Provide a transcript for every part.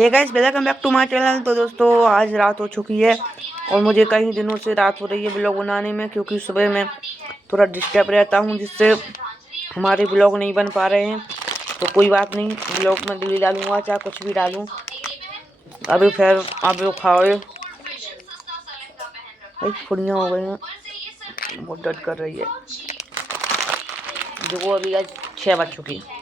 ये guys welcome back to my channel. तो दोस्तों आज रात हो चुकी है और मुझे कई दिनों से रात हो रही है ब्लॉग बनाने में, क्योंकि सुबह में थोड़ा डिस्टर्ब रहता हूँ जिससे हमारे ब्लॉग नहीं बन पा रहे हैं। तो कोई बात नहीं, ब्लॉग में डेली डालूंगा चाहे कुछ भी डालूँ। अभी फिर आप खाओ, भाई फुड़ियाँ हो गई हैं, बहुत दर्द कर रही है। देखो अभी आज 6 बज चुकी है।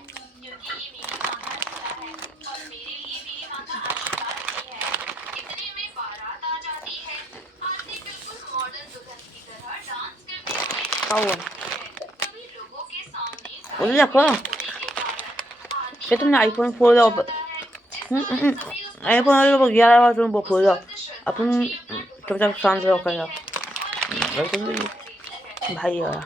देखो ये तुमने आईफोन 4 आईफोन 11 तुम वो खोल जाओ अपन चुपचाप शांत रहो कर जाओ भाई यार।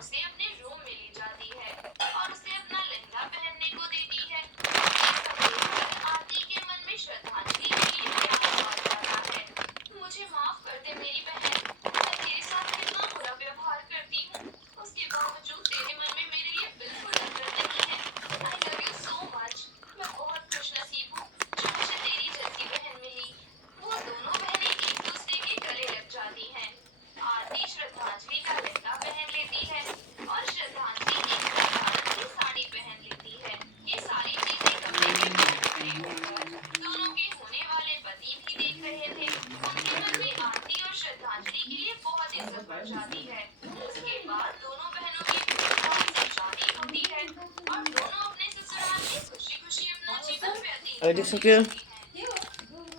देख सकते हो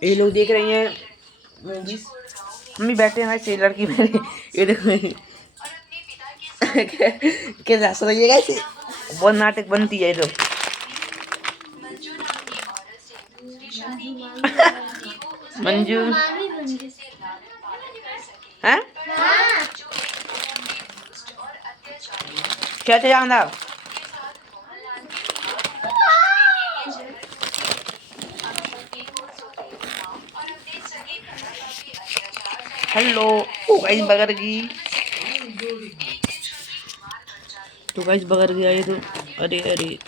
ये लोग देख रही हैं मूवीज, मम्मी बैठे हैं से लड़की मेरे। ये देखो कैसे हंस रही है, कैसे बहुत नाटक बनती है ये तो। मंजू हैं क्या जाना हेलो गाइस बगर गई, तो गाइस बगर गया ये तो। अरे अरे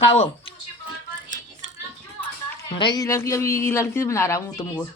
खाओ। अरे ये लड़की अभी ये लड़की बना रहा हूँ तुमको।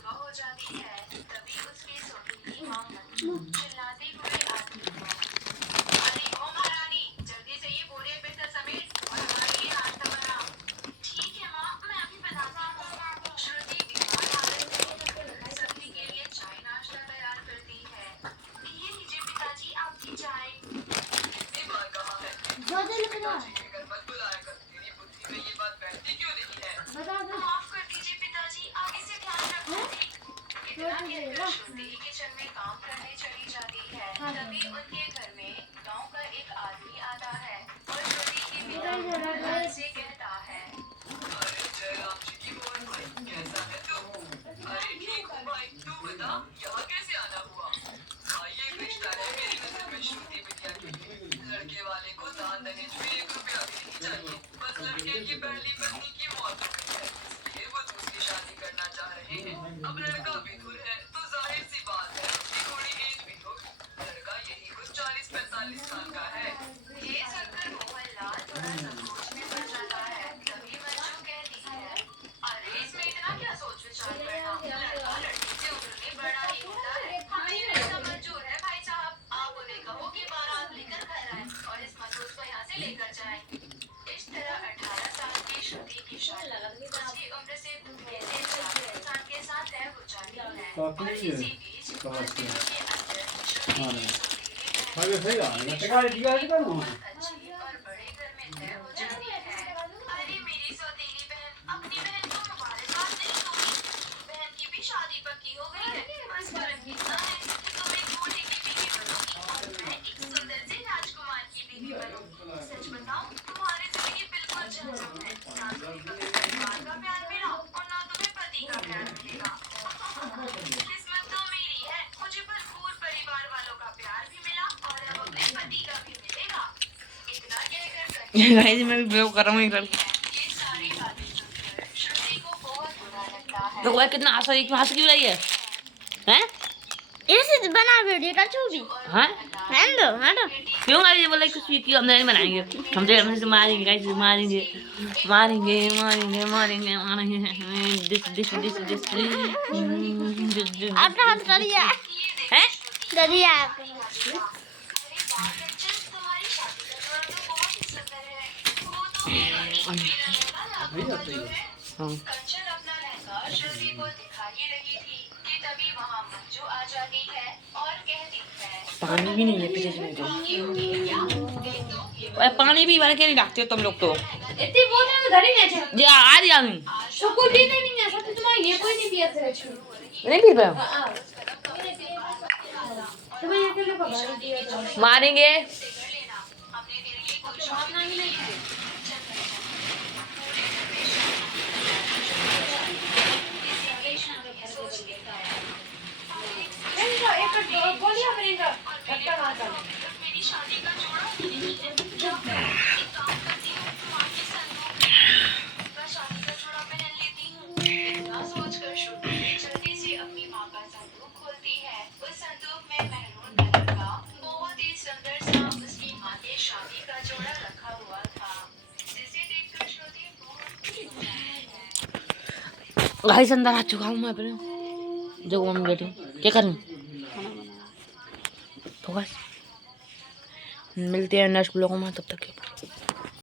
गाइस मैं भी ब्लॉग कर रहा हूँ इधर। तो भाई कितना आशा एक हाथ क्यों रही है हैं? ऐसे बना वीडियो का छू भी हाँ हेलो क्यों गाइस ये बोला कुछ भी हम नहीं बनाएंगे, हम तो हमसे मारेंगे गाइस, मारेंगे मारेंगे मारेंगे मारेंगे मारेंगे दिस दिस दिस दिस आपका हाथ डरिया हैं डरिया पानी भी नहीं है पीछे से तो। अरे पानी भी भर के नहीं रखते हो तुम लोग तो। इतनी बोतल में धरी नहीं है जी आ रही आदमी सब कोई पीते नहीं है, सब तुम्हारा ये कोई नहीं पिया थे नहीं पी पाया तुम्हें ये किलो का भारी दिया था मारेंगे एक बोलिए अपने का धक्का मारता गाइस अंदर आ चुका हूँ मैं अपने जो मम्मी बैठी क्या करूँ तो बस मिलते हैं नेक्स्ट ब्लॉग में, तब तक के